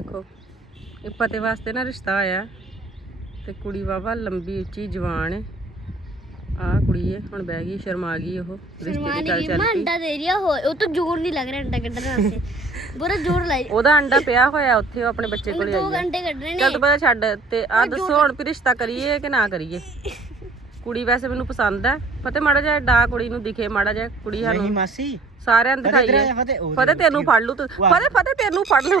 ਦੇਖੋ ਇਹ ਪਤੇ ਵਾਸਤੇ ਨਾ ਰਿਸ਼ਤਾ ਆਇਆ ਤੇ ਕੁੜੀ ਵਾਵਾ ਲੰਬੀ ਉੱਚੀ ਜਵਾਨ ਹੈ। ਆ ਕੁੜੀ ਹੈ ਹੁਣ ਬਹਿ ਗਈ ਸ਼ਰਮ ਆ ਗਈ ਉਹ ਰਿਸ਼ਤੇ ਦੀ ਗੱਲ ਚੱਲ ਅੰਡਾ ਦੇ ਰਿਹਾ ਹੋ ਉਹ ਤਾਂ ਜ਼ੋਰ ਨਹੀਂ ਲੱਗ ਰਿਹਾ ਅੰਡਾ ਕੱਢਣ ਵਾਸਤੇ। ਬੁਰਾ ਜ਼ੋਰ ਲਾਈ। ਉਹਦਾ ਅੰਡਾ ਪਿਆ ਹੋਇਆ ਉੱਥੇ ਉਹ ਆਪਣੇ ਬੱਚੇ ਕੋਲੇ ਆਈ 2 ਘੰਟੇ ਕੱਢਣੇ ਨੇ। ਚੱਲ ਤੂੰ ਪਹਿਲਾਂ ਛੱਡ ਤੇ ਆ ਦੱਸੋ ਹੁਣ ਵੀ ਰਿਸ਼ਤਾ ਕਰੀਏ ਕਿ ਨਾ ਕਰੀਏ? ਕੁੜੀ ਵੈਸੇ ਮੈਨੂੰ ਪਸੰਦ ਆ ਫਤੇ ਮਾੜਾ ਜਿਹਾ ਡਾ ਕੁੜੀ ਨੂੰ ਦਿਖੇ ਮਾੜਾ ਜਿਹਾ ਕੁੜੀ ਸਾਨੂੰ ਨਹੀਂ ਮਾਸੀ। ਸਾਰਿਆਂ ਨੂੰ ਦਿਖਾਈਏ। ਫਤੇ ਤੈਨੂੰ ਫੜ ਲੂ ਤੂੰ। ਫਤੇ ਫਤੇ ਤੈਨੂੰ ਫੜ ਲੂ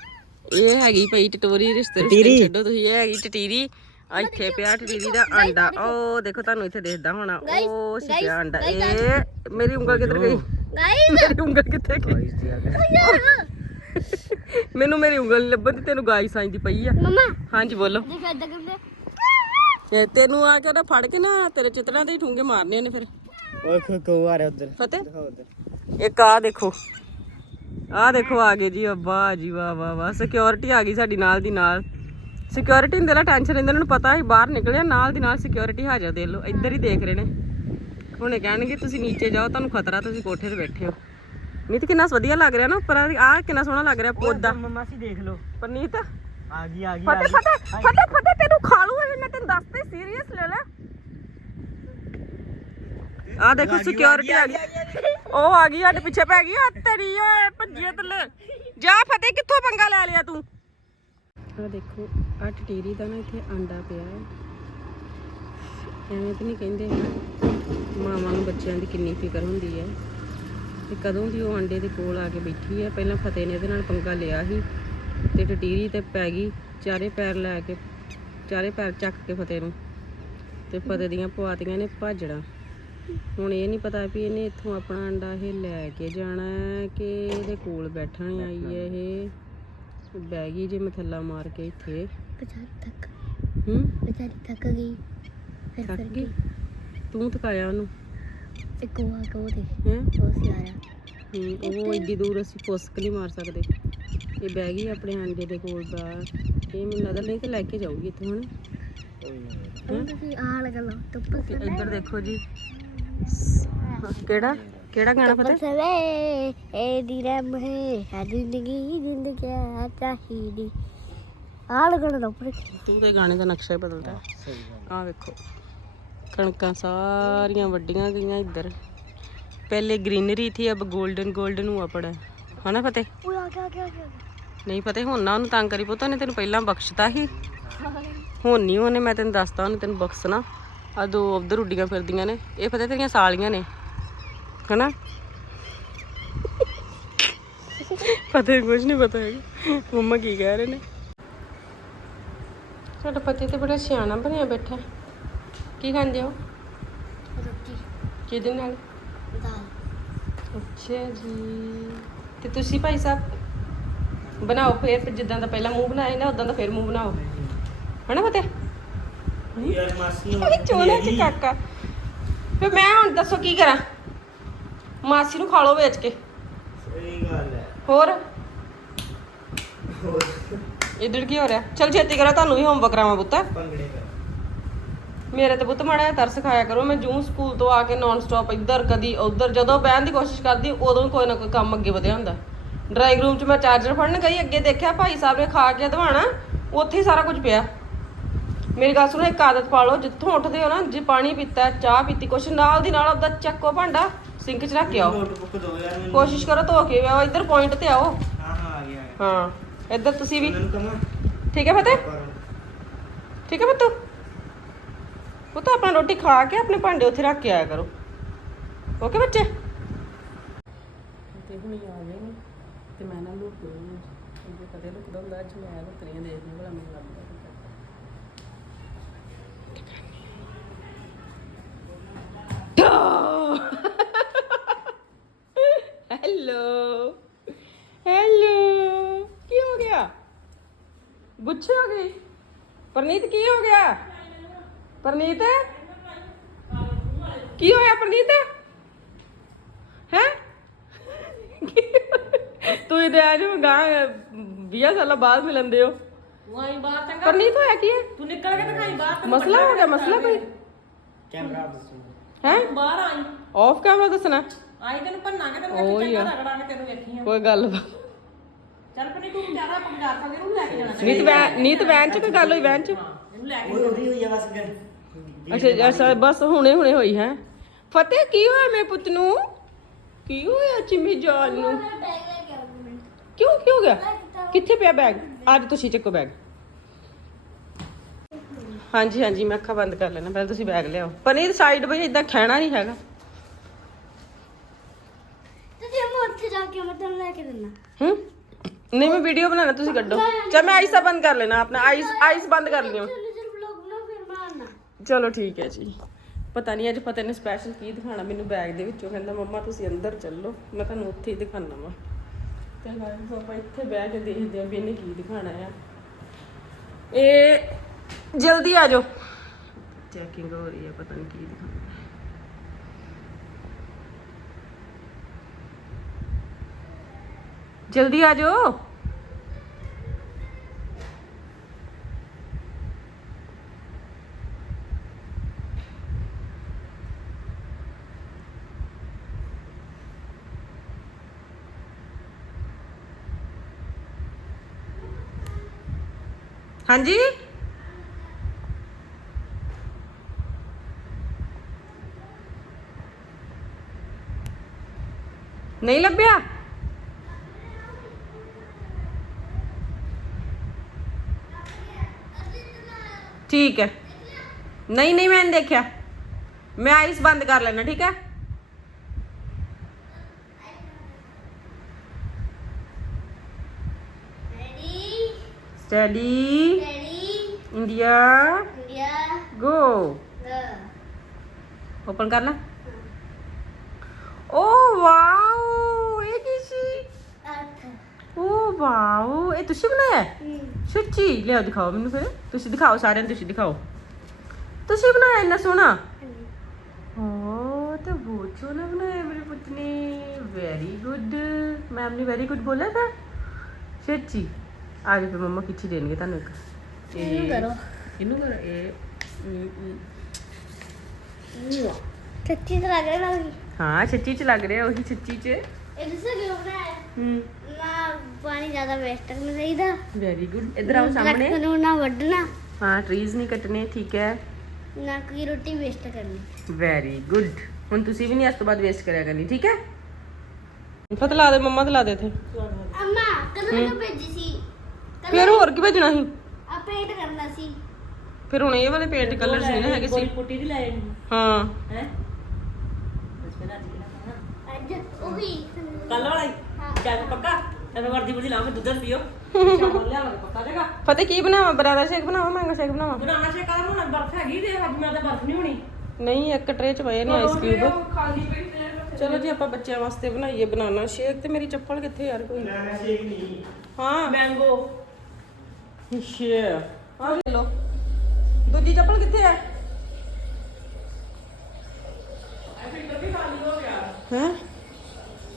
ਇਹ ਹੈਗੀ ਪਈ ਟਟੋਰੀ ਰਿਸ਼ਤੇ ਰਿਸ਼ਤੇ ਛੱਡੋ ਤੁਸੀਂ ਇਹ ਹੈਗੀ ਟਟੀਰੀ। ਇੱਥੇ ਪਿਆ ਟਟੀਰੀ ਦਾ ਆਂਡਾ। ਉਹ ਦੇਖੋ ਤੁਹਾਨੂੰ ਇੱਥੇ ਦੇਖਦਾ ਹੋਣਾ। ਉਹ ਸੀ ਪਿਆ ਆਂਡਾ। ਇਹ ਮੇਰੀ ਉਂਗਲ ਕਿੱਧਰ ਗਈ? ਗਾਈਸ ਮੇਰੀ ਉਂਗਲ ਕਿੱਥੇ ਗਈ? ਮੈਨੂੰ ਮੇਰੀ ਉਂਗਲ ਨਹੀਂ ਲੱਭਣ ਤੈਨੂੰ ਗਾਈਸ ਆਈ ਦੀ ਪਈ ਆ। ਮਮਾ। ਹਾਂਜੀ ਬੋਲੋ। ਤੈਨੂੰ ਆ ਕੇ ਨਾ ਫੜ ਕੇ ਨਾ ਤੇਰੇ ਚਿੱਤਰਾਂ ਦੇ ਠੂੰਗੇ ਮਾਰਨੇ ਉਹਨੇ ਫਿਰ। ਓਏ ਕੋ ਆ ਰਿਹਾ ਉਧਰ। ਫਤਿਹ। ਇਹ ਕਾ ਦੇਖੋ। ਆ ਦੇਖੋ ਆ ਗਏ ਜੀ ਵਾਹ ਜੀ ਵਾਹ ਵਾਹ ਵਾਹ। ਸਿਕਿਉਰਿਟੀ ਆ ਗਈ ਸਾਡੀ ਨਾਲ ਦੀ ਨਾਲ। ਸਿਕਿਉਰਿਟੀ ਹੁੰਦੇ ਲਾ ਟੈਨਸ਼ਨ ਇਹਨਾਂ ਨੂੰ ਪਤਾ ਹੀ ਬਾਹਰ ਨਿਕਲਿਆ ਨਾਲ ਦੀ ਨਾਲ ਸਿਕਿਉਰਿਟੀ ਹਾਜ਼ਰ ਦੇ ਲੋ ਇੱਧਰ ਹੀ ਦੇਖ ਰਹੇ ਨੇ। ਹੁਣੇ ਕਹਿਣਗੇ ਤੁਸੀਂ ਨੀਚੇ ਜਾਓ ਤੁਹਾਨੂੰ ਖਤਰਾ ਤੁਸੀਂ ਕੋਠੇ ਤੇ ਬੈਠੇ ਹੋ। ਨੀਤ ਕਿੰਨਾ ਵਧੀਆ ਲੱਗ ਰਿਹਾ ਨਾ ਉੱਪਰ ਆ ਕਿੰਨਾ ਸੋਹਣਾ ਲੱਗ ਰਿਹਾ ਪੌਦਾ ਮਾਸੀ ਦੇਖ ਲਓ। ਪਰਨੀਤ? ਆ ਗਈ ਆ ਗਈ ਫਤਿਹ ਫਤਿਹ ਫਤਿਹ ਫਤਿਹ ਤੈਨੂੰ ਖਾ ਲੂ ਇਹ ਮੈਂ ਤੈਨੂੰ ਦੱਸਦੇ ਸੀਰੀਅਸ ਲੈ ਲੈ। ਆ ਦੇਖੋ ਸਿਕਿਉਰਿਟੀ ਆ ਗਈ ਉਹ ਆ ਗਈ ਸਾਡੇ ਪਿੱਛੇ ਪੈ ਗਈ। ਆ ਤੇਰੀ ਓਏ ਭੱਜੀਏ ਥੱਲੇ। ਜਾ ਫਤਿਹ ਕਿੱਥੋਂ ਪੰਗਾ ਲੈ ਲਿਆ ਤੂੰ? ਆ ਦੇਖੋ ਆ ਟਟੀਰੀ ਦਾ ਨਾ ਇੱਥੇ ਅੰਡਾ ਪਿਆ ਹੈ। ਐਵੇਂ ਤਾਂ ਨਹੀਂ ਕਹਿੰਦੇ ਮਾਵਾਂ ਨੂੰ ਬੱਚਿਆਂ ਦੀ ਕਿੰਨੀ ਫਿਕਰ ਹੁੰਦੀ ਹੈ। ਤੇ ਕਦੋਂ ਦੀ ਉਹ ਅੰਡੇ ਦੇ ਕੋਲ ਆ ਕੇ ਬੈਠੀ ਹੈ। ਪਹਿਲਾਂ ਫਤਿਹ ਨੇ ਇਹਦੇ ਨਾਲ ਪੰਗਾ ਲਿਆ ਸੀ ਤੇ ਟਟੀਰੀ ਤੇ ਪੈ ਗਈ ਚਾਰੇ ਪੈਰ ਲੈ ਕੇ ਚਾਰੇ ਪੈਰ ਚੱਕ ਕੇ ਫਤਿਹ ਨੂੰ। ਤੇ ਫਤਿਹ ਦੀਆਂ ਪਵਾਤੀਆਂ ਨੇ ਭਾਜੜਾ ਹੁਣ ਇਹ ਨਹੀਂ ਪਤਾ ਵੀ ਇਹਨੇ ਇੱਥੋਂ ਆਪਣਾ ਅੰਡਾ ਇਹ ਲੈ ਕੇ ਜਾਣਾ ਹੈ ਕਿ ਇਹਦੇ ਕੋਲ ਬੈਠਣ ਆਈ ਹੈ ਇਹ? ਬੈਗੀ ਜੇ ਮਥੱਲਾ ਮਾਰ ਕੇ ਇੱਥੇ। ਤੂੰ ਥਕਾਇਆ ਉਹਨੂੰ? ਉਹ ਆ ਦੂਰ ਅਸੀਂ ਪੁਸਕ ਨਹੀਂ ਮਾਰ ਸਕਦੇ। ਇਹ ਬੈਗੀ ਆਪਣੇ ਅੰਡੇ ਦੇ ਕੋਲ ਦਾ। ਇਹ ਮੈਨੂੰ ਲੱਗਦਾ ਨਹੀਂ ਕਿ ਲੈ ਕੇ ਜਾਊਗੀ ਇੱਥੇ ਹੁਣ। ਤੁਸੀਂ ਦੇਖੋ ਜੀ। ਕਿਹੜਾ? ਕਿਹੜਾ ਕਣਕਾਂ ਸਾਰੀਆਂ ਵੱਡੀਆਂ ਗਈਆਂ ਇੱਧਰ। ਪਹਿਲੇ ਗ੍ਰੀਨਰੀ ਥੀ ਅਬ ਗੋਲਡਨ ਗੋਲਡਨ ਹੁਆ ਪੜਾ ਹਨਾ ਫਤੇ ਨਹੀਂ ਫਤੇ ਹੁਣ ਨਾ ਉਹਨੂੰ ਤੰਗ ਕਰੀ ਪੁੱਤ ਉਹਨੇ ਤੈਨੂੰ ਪਹਿਲਾਂ ਬਖਸ਼ਤਾ ਸੀ। ਹੁਣ ਨਹੀਂ ਉਹਨੇ ਮੈਂ ਤੈਨੂੰ ਦੱਸਦਾ ਉਹਨੇ ਤੈਨੂੰ ਬਖਸ਼ਣਾ। ਆ ਦੋ ਉਧਰ ਉੱਡੀਆਂ ਫਿਰਦੀਆਂ ਨੇ। ਇਹ ਪਤਾ ਤੇਰੀਆਂ ਸਾਲੀਆਂ ਨੇ। ਹਨਾ? ਪਤਾ ਹੀ ਕੁਝ ਨਹੀਂ ਪਤਾ ਹੈਗਾ। ਮੰਮਾ ਕੀ ਕਹਿ ਰਹੇ ਨੇ? ਸਾਡਾ ਪਤੀ ਤੇ ਬੜਾ ਸਿਆਣਾ ਬਣਿਆ ਬੈਠਾ। ਕੀ ਖਾਂਦੇ ਹੋ? ਰੋਟੀ। ਕਿਹਦੇ ਨਾਲ? ਦਾਲ। ਅੱਛਾ ਜੀ। ਤੇ ਤੁਸੀਂ ਭਾਈ ਸਾਹਿਬ ਬਣਾਓ ਫੇਰ ਜਿੱਦਾਂ ਦਾ ਪਹਿਲਾਂ ਮੂੰਹ ਬਣਾਇਆ ਨਾ ਉਦਾਂ ਦਾ ਫੇਰ ਮੂੰਹ ਬਣਾਓ। ਹਨਾ ਪਤਾ? ਫਤਿਹ ਯਾਰ ਮਾਸੀ ਇਹ ਚੋਲਾ ਚ ਕਾਕਾ। ਫੇ ਮੈਂ ਹੁਣ ਦੱਸੋ ਕੀ ਕਰਾਂ? ਮਾਸੀ ਨੂੰ ਖਾ ਲਓ ਵੇਚ ਕੇ। ਸਹੀ ਗੱਲ ਹੈ। ਹੋਰ? ਇੱਧਰ ਕੀ ਹੋ ਰਿਹਾ? ਚਲ ਛੇਤੀ ਕਰੋ ਤੁਹਾਨੂੰ ਵੀ ਹੋਮਵਰਕ ਕਰਾਵਾਂ ਪੁੱਤ। ਪੰਗੜੇ ਕਰ। ਮੇਰੇ ਤੇ ਪੁੱਤ ਮਾੜਾ ਜਿਹਾ ਤਰਸ ਖਾਇਆ ਕਰੋ। ਮੈਂ ਜੂੰ ਸਕੂਲ ਤੋਂ ਆ ਕੇ ਨਾਨ ਸਟਾਪ ਇੱਧਰ ਕਦੀ ਉੱਧਰ ਜਦੋਂ ਬਹਿਣ ਦੀ ਕੋਸ਼ਿਸ਼ ਕਰਦੀ ਉਦੋਂ ਕੋਈ ਨਾ ਕੋਈ ਕੰਮ ਅੱਗੇ ਵਧਿਆ ਹੁੰਦਾ। ਡਰਾਇੰਗ ਰੂਮ 'ਚ ਮੈਂ ਚਾਰਜਰ ਫੜਨ ਗਈ ਅੱਗੇ ਦੇਖਿਆ ਭਾਈ ਸਾਹਿਬ ਨੇ ਖਾ ਕੇ ਦਵਾਣਾ ਉੱਥੇ ਹੀ ਸਾਰਾ ਕੁਝ ਪਿਆ। ਮੇਰੀ ਗੱਲ ਸੁਣੋ ਇੱਕ ਆਦਤ ਪਾ ਲਓ ਜਿੱਥੋਂ ਉੱਠਦੇ ਹੋ ਨਾ ਜੇ ਪਾਣੀ ਪੀਤਾ ਚਾਹ ਪੀਤੀ ਕੁਛ ਨਾਲ ਦੀ ਨਾਲ ਆਪਦਾ ਚੱਕੋ ਭਾਂਡਾ ਸਿੰਕ 'ਚ ਰੱਖ ਕੇ ਆਓ। ਨੋਟਬੁੱਕ ਦੋ ਯਾਰ ਮੈਨੂੰ। ਕੋਸ਼ਿਸ਼ ਕਰੋ ਧੋ ਕੇ ਆਓ ਇੱਧਰ ਪੁਆਇੰਟ ਤੇ ਆਓ। ਹਾਂ ਹਾਂ ਆ ਗਿਆ ਹਾਂ ਇੱਧਰ ਤੁਸੀਂ ਵੀ। ਮੈਨੂੰ ਕਮਾ। ਠੀਕ ਹੈ ਫਤਿਹ? ਠੀਕ ਹੈ ਪੁੱਤ? ਪੁੱਤ ਆਪਣਾ ਰੋਟੀ ਖਾ ਕੇ ਆਪਣੇ ਭਾਂਡੇ ਉੱਥੇ ਰੱਖ ਕੇ ਆਇਆ ਕਰੋ। ਓਕੇ ਬੱਚੇ? ਤੇ ਹੁਣ ਆ ਗਏ ਨੇ ਤੇ ਮੈਂ ਨਾ ਲੁਕ ਗਈ ਇਹ ਕਦੇ ਲੁਕਦਾ ਹੁੰਦਾ ਅੱਜ ਮੈਂ ਲੁਕ ਰਹੀ ਹਾਂ ਦੇਖਦੀ ਭਲਾ ਮੈਨੂੰ ਲੱਗਦਾ ਹੈਲੋ ਹੈਲੋ ਕੀ ਹੋ ਗਿਆ ਗੁੱਛੇ ਹੋ ਗਏ ਗਈ ਪਰਨੀਤ ਕੀ ਹੋ ਗਿਆ ਪਰਨੀਤ ਕੀ ਹੋਇਆ ਪਰਨੀਤ ਹੈ ਤੂੰ ਇਹਦੇ ਆ ਜੋ ਗਾਂ 20 ਸਾਲਾਂ ਬਾਅਦ ਮਿਲੰਦੇ ਹੋ ਵਾਈ ਬਾਹਰ ਚੰਗਾ ਪਰਨੀਤ ਹੋਇਆ ਕੀ ਹੈ ਤੂੰ ਨਿਕਲ ਕੇ ਦਿਖਾਈ ਬਾਹਰ ਮਸਲਾ ਹੋ? ਬਾਹਰ ਆਈ। ਆਫ ਕੈਮਰਾ ਦੱਸਣਾ? ਆਈ ਤੈਨੂੰ ਭੰਨਾਂਗੇ ਤੈਨੂੰ ਆ। ਚੰਗਾ ਰਗੜਾ ਕੇ ਤੈਨੂੰ ਵੇਖੀ ਆ। ਕੋਈ ਗੱਲ ਚੱਲ ਪਣੀ ਤੂੰ ਜ਼ਿਆਦਾ ਪੰਗਾਰ ਸਕਦੇ ਨੂੰ ਲੈ ਕੇ ਜਾਣਾ ਨੀਤ ਵੈਨ ਨੀਤ ਵੈਨ ਚ ਕੋਈ ਗੱਲ ਹੋਈ ਵੈਨ ਚ? ਹਾਂ ਇਹਨੂੰ ਲੈ ਕੇ ਉਹ ਉਹਦੀ ਹੋਈ ਆ ਬਸ ਗੱਲ ਅੱਛਾ ਅੱਛਾ ਬਸ ਹੁਣੇ ਹੁਣੇ ਹੋਈ ਹੈ? ਫਤਿਹ ਕੀ ਹੋਇਆ ਮੇਰੇ ਪੁੱਤ ਨੂੰ? ਕੀ ਹੋਇਆ ਚਿਮੀ ਜਾਨ ਨੂੰ? ਬੈਗ ਲੈ ਕੇ ਆਉਂ ਮੈਂ ਕਿਉਂ ਕੀ ਹੋ ਗਿਆ? ਕਿੱਥੇ ਪਿਆ ਬੈਗ? ਅੱਜ ਤੁਸੀਂ ਚੱਕੋ ਬੈਗ। ਹਾਂਜੀ ਹਾਂਜੀ ਮੈਂ ਅੱਖਾਂ ਬੰਦ ਕਰ ਲੈਣਾ ਪਹਿਲਾਂ ਤੁਸੀਂ ਬੈਗ ਲਿਆਓ। ਪਨੀਰ ਸਾਈਡ ਬਈ ਇਦਾਂ ਖਾਣਾ ਨਹੀਂ ਹੈਗਾ। ਤੇ ਜੇ ਮੈਂ ਉੱਥੇ ਜਾ ਕੇ ਮੈਂ ਤੈਨੂੰ ਲੈ ਕੇ ਦਿੰਦਾ। ਹੂੰ? ਨਹੀਂ ਮੈਂ ਵੀਡੀਓ ਬਣਾਣਾ ਤੁਸੀਂ ਕੱਢੋ। ਚਲ ਮੈਂ ਆਈਸਾ ਬੰਦ ਕਰ ਲੈਣਾ ਆਪਣਾ ਆਈਸ ਆਈਸ ਬੰਦ ਕਰ ਲਿਓ। ਚਲੋ ਜਰ ਵਲੌਗ ਬਣਾ ਫਿਰ ਮੈਂ ਆਣਾ ਚਲੋ ਠੀਕ ਹੈ ਜੀ। ਪਤਾ ਨਹੀਂ ਅੱਜ ਪਤਾ ਨੇ ਸਪੈਸ਼ਲ ਕੀ ਦਿਖਾਣਾ ਮੈਨੂੰ ਬੈਗ ਦੇ ਵਿੱਚੋਂ। ਕਹਿੰਦਾ ਮੰਮਾ ਤੁਸੀਂ ਅੰਦਰ ਚੱਲੋ ਮੈਂ ਤੁਹਾਨੂੰ ਉੱਥੇ ਹੀ ਦਿਖਾਣਾ ਵਾ। ਤੇ ਗਾਇਸ ਆਪਾਂ ਇੱਥੇ ਬਹਿ ਕੇ ਦੇਖਦੇ ਹਾਂ ਵੀ ਇਹਨੇ ਕੀ ਦਿਖਾਣਾ ਆ। ਇਹ ਜਲਦੀ ਆ ਜਾਓ। ਚੈਕਿੰਗ ਹੋ ਰਹੀ ਹੈ ਪਤਾ ਨਹੀਂ ਕੀ ਦਿਖਾਣਾ ਜਲਦੀ ਆ ਜਾਓ। ਹਾਂਜੀ? ਨਹੀਂ ਲੱਭਿਆ? ਠੀਕ ਹੈ। ਨਹੀਂ ਨਹੀਂ ਮੈਂ ਦੇਖਿਆ। ਮੈਂ ਆਈਸ ਬੰਦ ਕਰ ਲੈਣਾ ਠੀਕ ਹੈ? Study India India go open ਕਰ ਲੈ ਓ ਵਾਓ ਇਹ ਕੀ ਸੀ ਅੱਠ ਓ ਵਾਓ ਇਹ ਤੁਸੀਂ ਬਣਾਇਆ ਹੈ? ਸੱਚੀ? ਲਿਆਓ ਦਿਖਾਓ ਮੈਨੂੰ ਫਿਰ। ਤੁਸੀਂ ਦਿਖਾਓ ਸਾਰਿਆਂ ਨੂੰ ਤੁਸੀਂ ਦਿਖਾਓ। ਤੁਸੀਂ ਬਣਾਇਆ ਇੰਨਾ ਸੋਹਣਾ? ਓ ਤੇ ਬਹੁਤ ਸੋਹਣਾ ਬਣਾਇਆ ਮੇਰੇ ਪੁੱਤ ਨੇ ਵੈਰੀ ਗੁੱਡ ਮੈਮ ਨੇ ਵੈਰੀ ਗੁੱਡ ਬੋਲਿਆ ਤਾਂ। ਸੱਚੀ। ਅੱਜ ਫਿਰ ਮੰਮਾ ਕਿੱਥੇ ਦੇਣਗੇ ਤੁਹਾਨੂੰ ਇੱਕ। ਇਹਨੂੰ ਕਰੋ। ਇਹਨੂੰ ਕਰੋ ਇਹ ਹਮ, ਹਮ। ਸੱਚੀ ਤਾਂ ਲੱਗ ਰਿਹਾ ਨਾ ਹਾਂ ਸੱਚੀ ਚ ਲੱਗ ਰਿਹਾ ਉਹੀ ਸੱਚੀ ਚ। ਇਹ ਦੱਸੋ ਕਿਉਂ ਬਣਾਇਆ? ਹੂੰ। ਨਾ ਪਾਣੀ ਜ਼ਿਆਦਾ ਵੇਸਟ ਕਰਨਾ ਚਾਹੀਦਾ। ਵੈਰੀ ਗੁੱਡ ਇਧਰ ਆਓ ਦਰਖਤ ਸਾਹਮਣੇ। ਨੂੰ ਨਾ ਵੱਢਣਾ। ਹਾਂ ਟਰੀਜ਼ ਨਹੀਂ ਕੱਟਣੇ ਠੀਕ ਹੈ। ਨਾ ਕੋਈ ਰੋਟੀ ਵੇਸਟ ਕਰਨੀ। ਵੈਰੀ ਗੁੱਡ ਹੁਣ ਤੁਸੀਂ ਵੀ ਨਹੀਂ ਇਸ ਤੋਂ ਬਾਅਦ ਵੇਸਟ ਕਰਿਆ ਕਰਨੀ ਠੀਕ ਹੈ? ਪਤਾ ਲਾ ਦੇ ਮੰਮਾ ਤੇ ਲਾ ਦੇ ਇੱਥੇ। ਅੰਮਾ ਕਦੋਂ ਮੈਨੂੰ ਭੇਜੀ ਸੀ? ਫਿਰ ਹੋਰ ਕੀ ਭੇਜਣਾ ਸੀ? ਆ ਪੇਂਟ ਕਰਨਾ ਸੀ। ਫਿਰ ਹੁਣ ਇਹ ਵਾਲੇ ਪੇਂਟ ਕਲਰਸ ਨਹੀਂ ਨਾ ਹੈਗੇ ਸੀ। ਪੁੱਟੀ ਦੀ ਲੈ ਆਈ। ਹਾਂ। ਹੈ? ਬਸ ਫਿਰ ਅੱਜ ਕਿਹੜਾ ਖਾਣਾ ਅੱਜ ਉਹ। ਕੱਲ ਵਾਲਾ ਹੀ। ਹਾਂ। ਚੱਲ ਪੱਕਾ? ਤੇ ਵਰਦੀ ਵਰਦੀ ਲਾ ਕੇ ਦੁੱਧ ਪੀਓ। ਸ਼ਾਮ ਲਿਆਵਾਂਗੇ ਪੱਕਾ ਜਗਾ ਫਤਿਹ ਕੀ ਬਣਾਵਾਂ? ਬਨਾਨਾ ਸ਼ੇਕ ਬਣਾਵਾਂ ਮੈਂਗੋ ਸ਼ੇਕ ਬਣਾਵਾਂ? ਬਣਾਉਣਾ ਸ਼ੇਕਾ ਦਾ ਹੁਣ ਬਰਫ ਹੈਗੀ ਤੇ ਅੱਜ ਮੈਂ ਤਾਂ ਬਰਫ ਨਹੀਂ ਹੋਣੀ। ਨਹੀਂ ਇੱਕ ਟਰੇ ਚ ਪਏ ਨੇ ਆਈਸ ਕਿਊਬ ਖਾਲੀ ਪਈ ਤੇ ਚਲੋ ਜੀ ਆਪਾਂ ਬੱਚਿਆਂ ਵਾਸਤੇ ਬਣਾਈਏ ਬਨਾਨਾ ਸ਼ੇਕ ਤੇ ਮੇਰੀ ਚੱਪਲ ਕਿੱਥੇ ਯਾਰ ਕੋਈ? ਲੈਣਾ ਸ਼ੇਕ ਨਹੀਂ। ਹਾਂ। ਮੈਂਗੋ ਸ਼ੇ ਆ। ਲੈ ਲੋ ਦੂਜੀ ਚੱਪਲ ਕਿੱਥੇ ਹੈ ਫਿਲਟਰ ਵੀ ਖਾਲੀ ਹੋ ਗਿਆ ਹੈ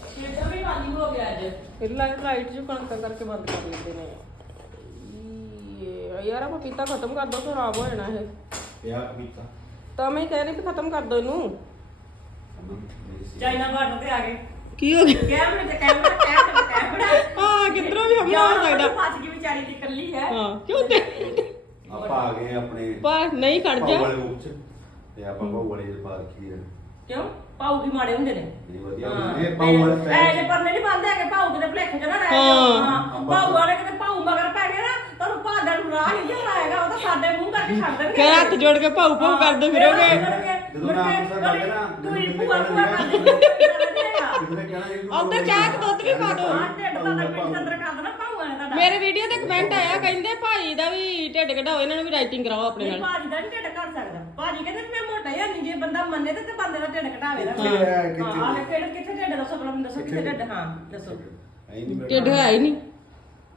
ਫਿਲਟਰ ਵੀ ਖਾਲੀ ਹੋ ਗਿਆ ਅੱਜ ਫਿਰ ਲਾਈਟ ਲਾਈਟ ਜੋ ਕਣਕਾਂ ਕਰਕੇ ਬੰਦ ਕਰ ਲੈਂਦੇ ਨੇ। ਯਾਰ ਆਪਾਂ ਪੀਤਾ ਖਤਮ ਕਰ ਦੋ ਖਰਾਬ ਹੋ ਜਾਣਾ ਇਹ। ਪਿਆ ਕਵਿਤਾ ਤਾਂ ਮੈਂ ਕਹਿ ਰਹੀ ਵੀ ਖਤਮ ਕਰ ਦੋ ਇਹਨੂੰ। ਚਾਈਨਾ ਬਾਰਡਰ ਤੇ ਆ ਗਏ। ਕੀ ਹੋ ਗਿਆ? ਕੈਮਰੇ ਤੇ ਕੈਮਰਾ ਕੈਮਰਾ ਕੈਮਰਾ ਹਾਂ ਕਿੱਧਰੋਂ ਵੀ ਹਮਲਾ ਹੋ ਸਕਦਾ। ਫਸ ਗਈ ਵਿਚਾਰੀ ਦੀ ਇਕੱਲੀ ਹੈ। ਹਾਂ ਕਿਉਂ ਤੇ? ਆਪਾਂ ਆ ਗਏ ਆਪਣੇ ਪਰ ਨਹੀਂ ਖੜ ਜਾ। ਤੇ ਆਪਾਂ ਭਾਊ ਵਾਲੇ ਦੇ ਪਾਰ ਕੀ ਹੈ ਕਿਉਂ? ਭਾਊ ਵੀ ਮਾੜੇ ਹੁੰਦੇ ਨੇ। ਨਹੀਂ ਵਧੀਆ ਹਾਂ ਇਹ ਭਾਊ ਵਾਲੇ ਐ ਪੈ ਜੇ ਪਰਨੇ ਨਹੀਂ ਬੰਦੇ ਹੈਗੇ ਭਾਊ ਕਿਤੇ ਭਲੇਖ ਚ ਨਾ ਰਹਿ ਹਾਂ। ਜਾਓ। ਹਾਂ ਭਾਊ ਵਾਲੇ ਕਿਤੇ ਭਾਊ ਮਗਰ ਪੈ ਗਏ ਨਾ ਤੁਹਾਨੂੰ ਭਾਦੜ ਨੂੰ ਰਾਹ ਨਹੀਂ ਜਾਣਾ ਹੈਗਾ ਉਹ ਤਾਂ ਸਾਡੇ ਮੂੰਹ ਕਰਕੇ ਛੱਡ ਦੇਣਗੇ। ਫਿਰ ਹੱਥ ਜੋੜ ਕੇ ਭਾਉ ਭਾਉ ਕਰਦੇ ਫਿਰੋਗੇ ਜਦੋਂ ਨਾਮ ਗੁੱਸਾ ਕਰ ਗਿਆ ਨਾ, ਤੂੰ ਹੀ ਜਦੋਂ ਭੂਆ ਭੂਆ ਕਹਿੰਦੇ ਕਰਦੇ ਕਿਸੇ ਨੇ ਕਹਿਣਾ ਇਹ ਉੱਧਰ ਚਾਹ ਤੇ ਦੁੱਧ ਵੀ ਪਾ ਦਿਓ ਹਾਂ ਢਿੱਡ ਦਾ ਤਾਂ ਪਿੱਛੇ ਅੰਦਰ ਕਰ ਦੇਣਾ ਭਾਊਆਂ ਨੇ ਤੁਹਾਡਾ। ਮੇਰੇ ਵੀਡੀਓ ਤੇ ਕਮੈਂਟ ਆਇਆ ਕਹਿੰਦੇ ਭਾਈ ਦਾ ਵੀ ਢਿੱਡ ਕਢਾਓ ਇਹਨਾਂ ਨੂੰ ਵੀ ਰਾਈਟਿੰਗ ਕਰਾਓ ਆਪਣੇ ਨਹੀਂ ਨਾਲ। ਭਾਜੀ ਦਾ ਨੀ ਢਿੱਡ ਘਟ ਸਕਦਾ। ਭਾਜੀ ਕਹਿੰਦੇ ਵੀ ਮੈਂ ਮੋਟਾ ਹੀ ਨਹੀਂ ਜੇ ਬੰਦਾ ਮੰਨੇ ਤੇ ਤੇ ਬੰਦੇ ਦਾ ਢਿੱਡ ਘਟਾਵੇ ਨਾ। ਕਿੱਥੇ ਹੈ, ਕਿੱਥੇ? ਹਾਂ ਆਹ ਕਿਹੜੇ ਕਿੱਥੇ ਢਿੱਡ ਦੱਸੋ ਪਹਿਲਾਂ ਮੈਨੂੰ ਦੱਸੋ ਕਿੱਥੇ ਢਿੱਡ। ਹਾਂ ਦੱਸੋ। ਐ ਨਹੀਂ ਢਿੱਡ ਹੈ ਹੀ ਨਹੀਂ।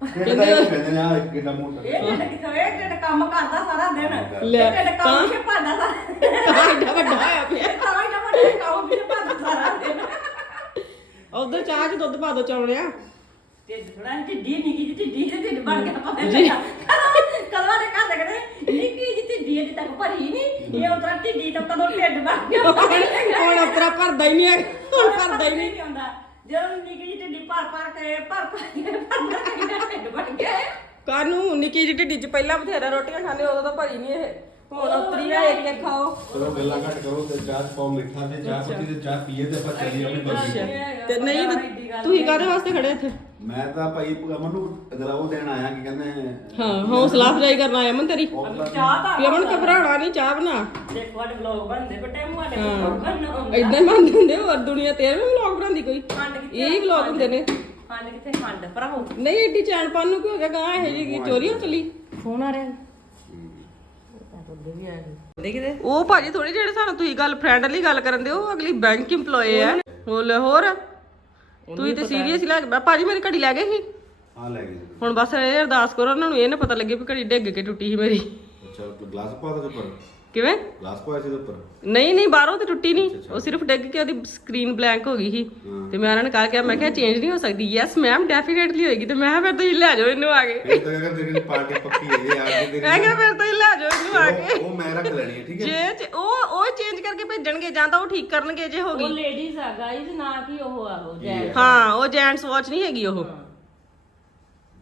ਕਹਿੰਦੇ ਕਹਿੰਦੇ ਨੇ ਆ ਕਿੰਨਾ ਮੋਟਾ। ਇਹ ਢਿੱਡ ਕਿੱਥੇ ਇਹ ਢਿੱਡ ਕੰਮ ਕਰਦਾ ਸਾਰਾ ਦਿਨ। ਲੈ, ਇਹ ਢਿੱਡ ਕੰਮ ਵੀ ਭਾਦਾ ਸਾਰਾ ਐਡਾ ਵੱਡਾ ਹੋਇਆ ਪਿਆ। ਇਹ ਤਾਂ ਇਹਦਾ ਵੱਡਾ ਕੰਮ ਵੀ ਭਾਦਾ ਸਾਰਾ ਦਿਨ। ਉਧਰ ਚਾਹ 'ਚ ਦੁੱਧ ਪਾ ਦੋ ਚੌਣਿਆ ਢਿੱਡ ਥੋੜਾ ਢਿੱਡੀ ਨਿੱਕੀ ਜਿਹੀ ਢਿੱਡੀ ਤੇ ਢਿੱਡ ਬਣ ਗਿਆ ਪਤਾ ਨਹੀਂ ਕਲਵਾ ਦੇ ਘਰ ਦੇ ਕਹਿੰਦੇ ਨਿੱਕੀ ਜਿਹੀ ਢਿੱਡੀ ਅਜੇ ਤੱਕ ਭਰੀ ਨਹੀਂ। ਇਹ ਉਤਰਾ ਢਿੱਡੀ ਤਾਂ ਕਦੋਂ ਢਿੱਡ ਬਣ ਗਿਆ ਹੁਣ ਅਤਰਾ ਭਰਦਾ ਹੀ ਨਹੀਂ ਹੈਗਾ ਹੁਣ ਭਰਦਾ ਹੀ ਨਹੀਂ। ਨਹੀਂ ਆਉਂਦਾ ਜਦੋਂ ਨਿੱਕੀ ਜਿਹੀ ਢਿੱਡੀ ਭਰ ਭਰ ਕੇ ਭਰ ਭਰ ਕੇ ਭਰ ਕੇ ਢਿੱਡ ਬਣ ਗਿਆ ਕਾਨੂੰ ਨਿੱਕੀ ਜਿਹੀ ਢਿੱਡੀ 'ਚ ਪਹਿਲਾਂ ਬਥੇਰਾ ਰੋਟੀਆਂ ਖਾਂਦੇ ਉਦੋਂ ਤਾਂ ਭਰੀ ਨਹੀਂ ਇਹ। ਹੁਣ ਉਤਰੀ ਆ ਇੱਕ ਇੱਕ ਖਾਓ। ਚਲੋ ਗੱਲਾਂ ਘੱਟ ਕਰੋ ਤੇ ਚਾਹ 'ਚ ਪਾਓ ਮਿੱਠਾ ਤੇ ਚਾਹ ਪੱਤੀ ਤੇ ਚਾਹ ਪੀਏ ਤੇ ਆਪਾਂ ਚੱਲੀਏ ਆਪਣੀ ਬਰਫੀ ਤੇ ਨਹੀਂ ਤੇ ਤੁਸੀਂ ਕਾਹਦੇ ਵਾਸਤੇ ਖੜੇ ਇੱਥੇ? ਮੈਂ ਤਾਂ ਭਾਈ ਅਮਨ ਨੂੰ ਗਲਾਉ ਦੇਣ ਆਇਆ ਕਿ ਕਹਿੰਦੇ ਹਾਂ ਹੌਸਲਾ ਅਫਜ਼ਾਈ ਕਰਨ ਆਇਆ ਮਨ ਤੇਰੀ। ਚਾਹ ਤਾਂ ਵੀ ਅਮਨ ਘਬਰਾਉਣਾ ਨਹੀਂ ਚਾਹ ਬਣਾ। ਦੇਖੋ ਸਾਡੇ ਵਲੌਗ ਬਣਦੇ ਬਟੇ ਮੂੰਹ ਦੇ ਵਲੌਗ ਬਣਨਾ ਇਦਾਂ ਹੀ ਮੰਨਦੇ ਹੁੰਦੇ ਹੋਰ ਦੁਨੀਆ ਤੇ ਐਵੇਂ ਵਲੌਗ ਬਣਾਉਂਦੀ ਕੋਈ? ਖੰਡ ਕਿੱਥੇ ਇਹ ਵਲੌਗ ਹੁੰਦੇ ਨੇ। ਖੰਡ ਕਿੱਥੇ ਖੰਡ ਭਰਾਓ ਨਹੀਂ ਏਡੀ ਚੈਨ ਪਾਣ ਨੂੰ ਕੀ ਹੋ ਗਿਆ? ਗਾਂ ਇਹ ਜੀ ਚੋਰੀ ਹੋ ਚਲੀ। ਫੋਨ ਆ ਰਿਹਾ। ਉਹ ਭਾਜੀ ਥੋੜੀ ਜਿਹੜੇ ਸਾਨੂੰ ਤੁਸੀਂ ਗੱਲ ਫਰੈਂਡਲੀ ਗੱਲ ਕਰਨ ਦੇ ਉਹ ਅਗਲੀ ਬੈਂਕ EMPLOYE ਆ। ਹੋਰ ਹੋਰ ਤੁਸੀਂ ਤੇ ਸੀਰੀਅਸ ਲੈ ਕੇ ਭਾਜੀ ਮੇਰੀ ਘੜੀ ਲੈ ਗਏ ਸੀ। ਹਾਂ ਲੈ ਗਏ ਹੁਣ ਬਸ ਇਹ ਅਰਦਾਸ ਕਰੋ ਉਹਨਾਂ ਨੂੰ ਇਹ ਨਾ ਪਤਾ ਲੱਗੇ ਵੀ ਘੜੀ ਡਿੱਗ ਕੇ ਟੁੱਟੀ ਸੀ ਮੇਰੀ। ਅੱਛਾ ਗਲਾਸ ਪਾ ਦੇ ਉੱਪਰ। ਕਿਵੇਂ? ਗਲਾਸ ਪਾਇਆ ਸੀ ਉੱਪਰ। ਨਹੀਂ ਨਹੀਂ ਬਾਹਰੋਂ ਤੇ ਟੁੱਟੀ ਨਹੀਂ। ਉਹ ਸਿਰਫ ਡਿੱਗ ਕੇ ਉਹਦੀ ਸਕਰੀਨ ਬਲੈਂਕ ਹੋ ਗਈ ਸੀ। ਤੇ ਮੈਂ ਉਹਨਾਂ ਨੇ ਕਹਾ ਕਿ ਮੈਂ ਕਿਹਾ ਚੇਂਜ ਨਹੀਂ ਹੋ ਸਕਦੀ। ਯੈਸ ਮੈਮ ਡੈਫੀਨਿਟਲੀ ਹੋਏਗੀ। ਤੇ ਮੈਂ ਕਿਹਾ ਫਿਰ ਤੁਸੀਂ ਲੈ ਜਾਓ ਇਹਨੂੰ ਆ ਕੇ। ਇਹ ਤਾਂ ਕਹਿੰਦੇ ਤੇਰੀ ਪਾਰਟੀ ਪੱਕੀ ਹੈ ਇਹ ਆ ਕੇ ਤੇਰੀ ਮੈਂ ਕਿਹਾ ਫਿਰ ਤੁਸੀਂ ਲੈ ਜਾਓ ਇਹਨੂੰ ਆ ਕੇ। ਉਹ- ਉਹ ਮੈਂ ਰੱਖ ਲੈਣੀ ਹੈ ਠੀਕ ਹੈ? ਜੇ ਚ- ਉਹ ਉਹ ਚੇਂਜ ਕਰਕੇ ਭੇਜਣਗੇ ਜਾਂ ਤਾਂ ਉਹ ਠੀਕ ਕਰਨਗੇ ਜੇ ਹੋ ਉਹ ਗਈ ਲੇਡੀਜ਼ ਆ ਗਾਈਜ਼ ਨਾ ਕਿ ਉਹ ਆ ਉਹ ਜੈ ਹਾਂ ਉਹ ਜੈਂਟਸ ਵਾਚ ਨਹੀਂ ਹੈਗੀ ਉਹ।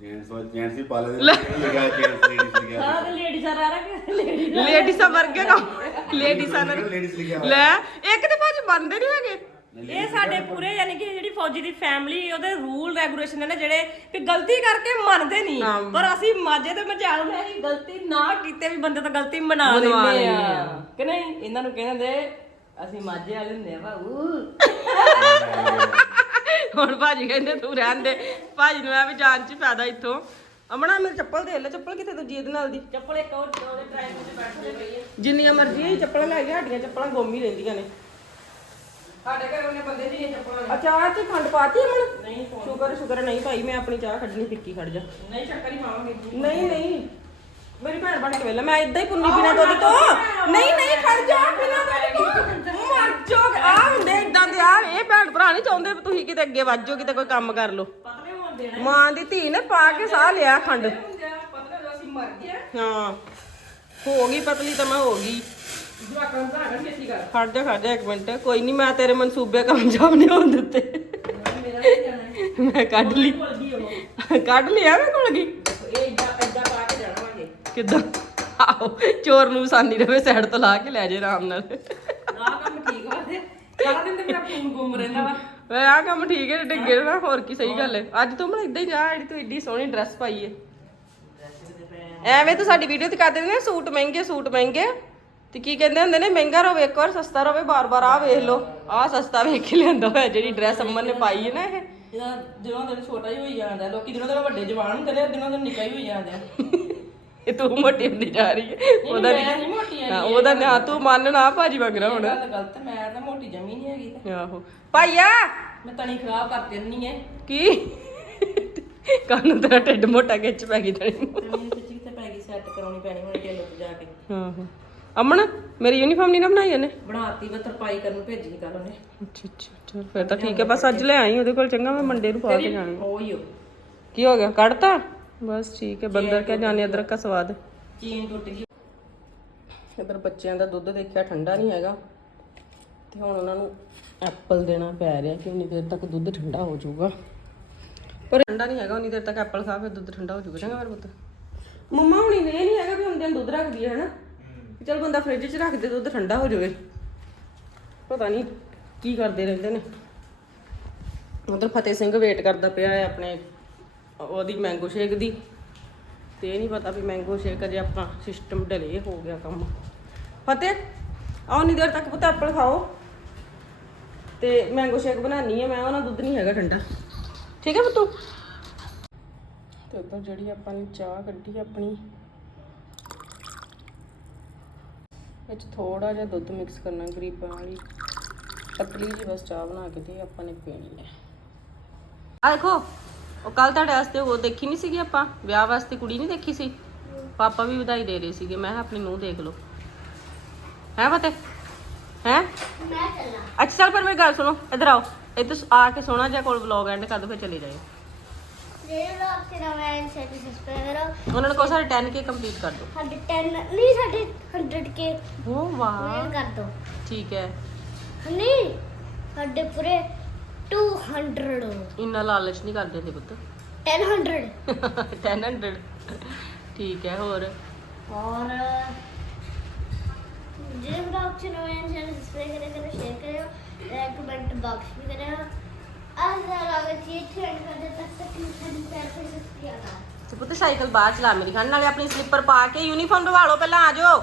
ਜੈਂਟਸ ਵਾਲ ਜੈਂਟਸ ਹੀ ਪਾ ਲੈਂਦੇ ਨੇ ਲਗਾ ਜੈਂਟਸ ਲੇਡੀਜ਼ ਲਿਖਿਆ ਸਾਰਾ ਲੇਡੀਜ਼ ਆ ਰਹਾ ਲੇਡੀਜ਼ ਲੇਡੀਸਾਂ ਵਰਗੇ ਕੰਮ। ਲੇਡੀਸਾਂ ਨਾਲ ਲੇਡੀਜ਼ ਲਿਖਿਆ ਲੈ ਇੱਕ ਤੇ ਭਾਜੀ ਮੰਨਦੇ ਨਹੀਂ ਹੈਗੇ। ਇਹ ਸਾਡੇ ਪੂਰੇ ਯਾਨੀ ਕਿ ਜਿਹੜੀ ਫੌਜੀ ਦੀ ਫੈਮਿਲੀ ਉਹਦੇ ਰੂਲ ਰੈਗੂਲੇਸ਼ਨ ਨੇ ਜਿਹੜੇ ਕਿ ਗਲਤੀ ਕਰਕੇ ਮੰਨਦੇ ਨਹੀਂ ਪਰ ਅਸੀਂ ਮਾਝੇ ਤੇ ਗਲਤੀ ਨਾ ਕੀਤੇ ਵੀ ਬੰਦੇ ਤਾਂ ਗਲਤੀ ਮਨਾ ਮਨਵਾ ਲੈਂਦੇ ਲੈਂਦੇ ਆ। ਕਿ ਨਹੀਂ? ਇਹਨਾਂ ਨੂੰ ਕਹਿੰਦੇ ਅਸੀਂ ਮਾਝੇ ਵਾਲੇ ਹੁੰਦੇ ਆ ਬਾਬੂ ਹੁਣ ਭਾਜੀ ਕਹਿੰਦੇ ਤੂੰ ਰਹਿਣ ਦੇ। ਭਾਜੀ ਨੂੰ ਐ ਵੀ ਜਾਨ ਚ ਫਾਇਦਾ ਇੱਥੋਂ। ਅਮਣਾ ਮੇਰੀ ਚੱਪਲ ਦੇ ਲੈ। ਚੱਪਲ ਕਿੱਥੇ ਦੂਜੀ ਇਹਦੇ ਨਾਲ ਦੀ? ਚੱਪਲ ਇੱਕ ਹੋਰ ਉਹਦੇ ਡਰਾਈਵਰ ਤੇ ਬੈਠਦੇ ਪਈ ਹੈ ਜਿੰਨੀਆਂ ਮਰਜ਼ੀ ਚੱਪਲਾਂ ਲੈ ਗਿਆ ਸਾਡੀਆਂ ਚੱਪਲਾਂ ਗੁੰਮ ਹੀ ਰਹਿੰਦੀਆਂ ਨੇ। ਸਾਡੇ ਘਰ ਉਹਨੇ ਬੰਦੇ ਦੀਆਂ ਚੱਪਲਾਂ ਅਚਾਰ ਚ ਖੰਡ ਪਾਤੀ ਅਮਣ ਨਹੀਂ ਸ਼ੁਕਰ ਸ਼ੁਕਰ ਨਹੀਂ ਭਾਈ ਮੈਂ ਆਪਣੀ ਚਾਹ ਕੱਢਣੀ ਫਿੱਕੀ ਖੜ ਜਾ। ਨਹੀਂ ਚੱਕਰ ਹੀ ਪਾਵਾਂਗੇ ਨਹੀਂ ਨਹੀਂ। ਮੇਰੀ ਭੈਣ ਬਣ ਕੇ ਵੇਲਾ ਮੈਂ ਇਦਾਂ ਹੀ ਪੁੰਨੀ ਬਿਨਾ ਦੁੱਧ ਤੋਂ। ਨਹੀਂ ਨਹੀਂ ਖੜ ਜਾ ਬਿਨਾ ਦੁੱਧ ਤੋਂ। ਮਰ ਜਾਓਗੇ ਆ ਹੁੰਦੇ ਇਦਾਂ ਦੇ ਆ ਇਹ ਭੈਣ ਭਰਾ ਨਹੀਂ ਚਾਹੁੰਦੇ ਵੀ ਤੁਸੀਂ ਕਿਤੇ ਅੱਗੇ ਵੱਜ ਕਿਤੇ ਕੋਈ ਕੰਮ ਕਰ ਲਓ। ਪਤਲੇ ਹੋਣ ਦੇਣਾ। ਮਾਂ ਦੀ ਧੀ ਨੇ ਪਾ ਕੇ ਸਾਹ ਲਿਆ ਖੰਡ। ਪਤਲੇ ਅਸੀਂ ਮਰ ਗਏ। ਹਾਂ ਹੋ ਗਈ ਪਤਲੀ ਤਾਂ ਮੈਂ ਹੋ ਗਈ। ਜਵਾਕਾਂ ਨੂੰ ਤਾਂ ਛੇਤੀ ਕਰ। ਖੜ ਜਾ ਖੜ ਜਾ ਇੱਕ ਮਿੰਟ ਕੋਈ ਨਹੀਂ ਮੈਂ ਤੇਰੇ ਮਨਸੂਬੇ ਕਾਮਯਾਬ ਨਹੀਂ ਹੋਣ ਦਿੱਤੇ। ਮੇਰਾ ਨਹੀਂ ਜਾਣਾ। ਮੈਂ ਕੱਢ ਲਈ। ਭੁੱਲ ਗਈ ਉਹ। ਕੱਢ ਲਿਆ ਮੈਂ ਕੋਲ ਗਈ? ਇਹ ਇਦਾਂ ਇਦਾਂ ਪਾ ਕੇ ਜਾਣਾ ਵਾਂਗੇ। ਕਿੱਦਾਂ? ਆਹੋ ਚੋਰ ਨੂੰ ਸਾਨੀ ਰਵੇ ਸਾਈਡ ਤੋਂ ਲਾ ਕੇ ਲੈ ਜੇ ਆਰਾਮ ਨਾਲ। ਸਾਰਾ ਦਿਨ ਤੇ ਮੇਰਾ ਫੋਨ ਗੁੰਮ ਰਹਿੰਦਾ ਵਾ। ਵੇ ਆ ਕੰਮ ਠੀਕ ਹੈ ਡਿੱਗੇ ਨਾ ਹੋਰ ਕੀ ਸਹੀ ਗੱਲ ਹੈ। ਅੱਜ ਤੂੰ ਮੈਨੂੰ ਇਦਾਂ ਹੀ ਜਾ ਜਿਹੜੀ ਤੂੰ ਏਡੀ ਸੋਹਣੀ ਡਰੈਸ ਪਾਈ ਹੈ। ਐਵੇਂ ਤਾਂ ਸਾਡੀ ਵੀਡੀਓ ਤੇ ਕਰਦੇ ਨੇ ਸੂਟ ਮਹਿੰਗੇ ਸੂਟ ਮਹਿੰਗੇ। ਤੇ ਕੀ ਕਹਿੰਦੇ ਹੁੰਦੇ ਨੇ ਮਹਿੰਗਾ ਰਵੇ ਇੱਕ ਵਾਰ ਸਸਤਾ ਰਵੇ ਬਾਰ-ਬਾਰ ਆ ਵੇਖ ਲਓ। ਆ ਸਸਤਾ ਵੇਖ ਕੇ ਲਿਆਂਦਾ ਹੋਇਆ ਜਿਹੜੀ ਡਰੈਸ ਅਮਨ ਨੇ ਪਾਈ ਹੈ ਨਾ ਇਹ। ਇਹਦਾ ਦਿਨੋਂ ਦਿਨ ਛੋਟਾ ਹੀ ਹੋਈ ਜਾਂਦਾ ਲੋਕੀ ਦਿਨੋਂ ਦਿਨ ਵੱਡੇ ਜਵਾਨ ਹੁੰਦੇ ਨੇ ਦਿਨੋਂ ਦਿਨ ਨਿੱਕਾ ਹੀ ਹੋਈ ਜਾਂਦਾ। ਇਹ ਤੂੰ ਮੋਟੀ ਹੁੰਦੀ ਜਾ ਰਹੀ ਹੈ। ਉਹਦਾ ਮੈਂ ਨਹੀਂ ਮੋਟੀ ਹਾਂ, ਉਹਦਾ ਨਾ ਤੂੰ ਮੰਨ ਨਾ ਭਾਜੀ ਵਗਰਾ ਹੁਣ। ਗੱਲ ਗਲਤ ਮੈਂ ਤਾਂ ਮੋਟੀ ਜਮੀ ਨਹੀਂ ਹੈਗੀ ਆਹੋ। ਭਾਈਆ! ਮੈਂ ਤਣੀ ਖਰਾਬ ਕਰ ਦਿੰਨੀ ਐ। ਕੀ? ਕੰਨ ਤੇਰਾ ਢਿੱਡ ਮੋਟਾ ਖਿੱਚ ਪੈ ਗਈ ਤੇਰੀ। ਮੈਨੂੰ ਸੱਚੀ ਤੇ ਪੈ ਗਈ ਸੈੱਟ ਕਰਾਉਣੀ ਪੈਣੀ ਹੁਣ ਟੇਲਰ ਤੇ ਜਾ ਕੇ। ਆਹੋ। ਅਮਨ ਮੇਰੀ ਯੂਨੀਫਾਰਮ ਨਹੀਂ ਨਾ ਬਣਾਈ ਇਹਨੇ ਬਣਾਤੀ ਵਾ ਤਰਪਾਈ ਕਰਨ ਨੂੰ ਭੇਜੀ ਕੱਲ ਉਹਨੇ। ਅੱਛਾ ਅੱਛਾ ਚਲ ਫਿਰ ਤਾਂ ਠੀਕ ਹੈ ਬਸ ਅੱਜ ਲੈ ਆਈ ਉਹਦੇ ਕੋਲ ਚੰਗਾ ਮੈਂ ਮੰਡੇ ਨੂੰ ਪਾ ਕੇ ਜਾਣਾ। ਉਹੀ ਉਹ ਕੀ ਹੋ ਗਿਆ? ਕੱਢਤਾ? ਬਸ ਠੀਕ ਹੈ ਬੰਦਰ ਕਿਆ ਜਾਣੇ ਅਦਰਕ ਦਾ ਸਵਾਦ। ਚੀਨ ਟੁੱਟ ਗਈ। ਇਧਰ ਬੱਚਿਆਂ ਦਾ ਦੁੱਧ ਦੇਖਿਆ ਠੰਡਾ ਨਹੀਂ ਹੈਗਾ। ਤੇ ਹੁਣ ਉਹਨਾਂ ਨੂੰ ਐਪਲ ਦੇਣਾ ਪੈ ਰਿਹਾ ਕਿ ਉਨੀ ਦੇਰ ਤੱਕ ਦੁੱਧ ਠੰਡਾ ਹੋ ਜਾਊਗਾ। ਪਰ ਠੰਡਾ ਨਹੀਂ ਹੈਗਾ ਉਨੀ ਦੇਰ ਤੱਕ ਐਪਲ ਖਾ ਫਿਰ ਦੁੱਧ ਠੰਡਾ ਹੋ ਜਾਊਗਾ। ਚੰਗਾ ਮੇਰੇ ਪੁੱਤ। ਮੰਮਾ ਹੁਣੀ ਨੇ ਇਹ ਨਹੀਂ ਹੈਗਾ ਵੀ ਹੁੰਦੇ ਦੁੱਧ ਰੱਖਦੀ ਹੈ ਹਨਾ? ਚਲ ਬੰਦਾ ਫ੍ਰਿਜ 'ਚ ਰੱਖ ਦੇ ਦੁੱਧ ਠੰਡਾ ਹੋ ਜਾਵੇ। ਪਤਾ ਨਹੀਂ ਕੀ ਕਰਦੇ ਰਹਿੰਦੇ ਨੇ। ਉਧਰ ਫਤਿਹ ਸਿੰਘ ਵੇਟ ਕਰਦਾ ਪਿਆ ਹੈ ਆਪਣੇ ਉਹਦੀ ਮੈਂਗੋ ਸ਼ੇਕ ਦੀ। ਤੇ ਇਹ ਨਹੀਂ ਪਤਾ ਵੀ ਮੈਂਗੋ ਸ਼ੇਕ ਅਜੇ ਆਪਣਾ ਸਿਸਟਮ ਢਲੇ ਹੋ ਗਿਆ ਕੰਮ। ਫਤਿਹ, ਆਓ ਨਹੀਂ ਦੇਰ ਤੱਕ ਪੁੱਤ ਐਪਲ ਖਾਓ। ਤੇ ਮੈਂਗੋ ਸ਼ੇਕ ਬਣਾਉਣੀ ਹੈ ਮੈਂ ਉਹਨਾਂ ਦੁੱਧ ਨਹੀਂ ਹੈਗਾ ਠੰਡਾ। ਠੀਕ ਹੈ ਪੁੱਤੂ? ਤੇ ਉਧਰ ਜਿਹੜੀ ਆਪਾਂ ਨੇ ਚਾਹ ਕੱਢੀ ਆਪਣੀ, ਵਿੱਚ ਥੋੜਾ ਜਿਹਾ ਦੁੱਧ ਮਿਕਸ ਕਰਨਾ ਗਰੀਬਾਂ ਵਾਲੀ। ਪਤਲੀ ਜੀ ਬਸ ਚਾਹ ਬਣਾ ਕੇ ਤੇ ਆਪਾਂ ਨੇ ਪੀਣੀ ਹੈ। ਆ ਦੇਖੋ ਉਹ ਕੱਲ ਤੁਹਾਡੇ ਵਾਸਤੇ ਉਹ ਦੇਖੀ ਨਹੀਂ ਸੀਗੀ ਆਪਾਂ ਵਿਆਹ ਵਾਸਤੇ ਕੁੜੀ ਨਹੀਂ ਦੇਖੀ ਸੀ? ਪਾਪਾ ਵੀ ਵਧਾਈ ਦੇ ਰਹੇ ਸੀਗੇ ਮੈਂ ਕਿਹਾ ਆਪਣੀ ਨੂੰ ਦੇਖ ਲਓ। ਹੈ ਫਤਿਹ ਹੈ? ਮੈਂ ਚੱਲਾਂ। ਅੱਛਾ ਚੱਲ ਪਰ ਮੇਰੀ ਗੱਲ ਸੁਣੋ ਇੱਧਰ ਆਓ। ਇੱਧਰ ਆ ਕੇ ਸੋਹਣਾ ਜਿਹਾ ਕੋਲ ਵਲੌਗ ਐਂਡ ਕਰ ਦੋ ਫਿਰ ਚਲੇ ਜਾਇਓ। ਜੇ ਲੋਕ ਤੇ ਨਵਾਂ ਸੈਟ ਸਬਸਕ੍ਰਾਈਬ ਕਰੋ। ਉਹਨਾਂ ਨੂੰ ਕਹੋ ਸਾਡੇ 10k ਕੰਪਲੀਟ ਕਰ ਦਿਓ। ਸਾਡੇ 10 ਨਹੀਂ ਸਾਡੇ 100 ਕੇ ਓ ਵਾਹ। ਕਰ ਦੋ ਠੀਕ ਹੈ। ਨਹੀਂ ਸਾਡੇ ਪੂਰੇ 200 ਇੰਨਾ ਲਾਲਚ ਨਹੀਂ ਕਰਦੇ ਹੁੰਦੇ ਪੁੱਤ 1000 1000 ਠੀਕ ਹੈ ਹੋਰ और जे ब्लॉग से नए हैं चैनल सब्सक्राइब करें करें शेयर करें लाइक कमेंट बॉक्स भी करें आज लागत ये ट्रेंड कर देता तक कि पैर पे सब्सक्राइब ਤੇ ਪੁੱਤ ਸਾਈਕਲ ਬਾਹਰ ਚਲਾ ਮੇਰੀ ਖਾਨ ਨਾਲੇ ਆਪਣੀ ਸਲੀਪਰ ਪਾ ਕੇ ਯੂਨੀਫਾਰਮ ਲਵਾ ਲਓ ਪਹਿਲਾਂ ਆ ਜਾਓ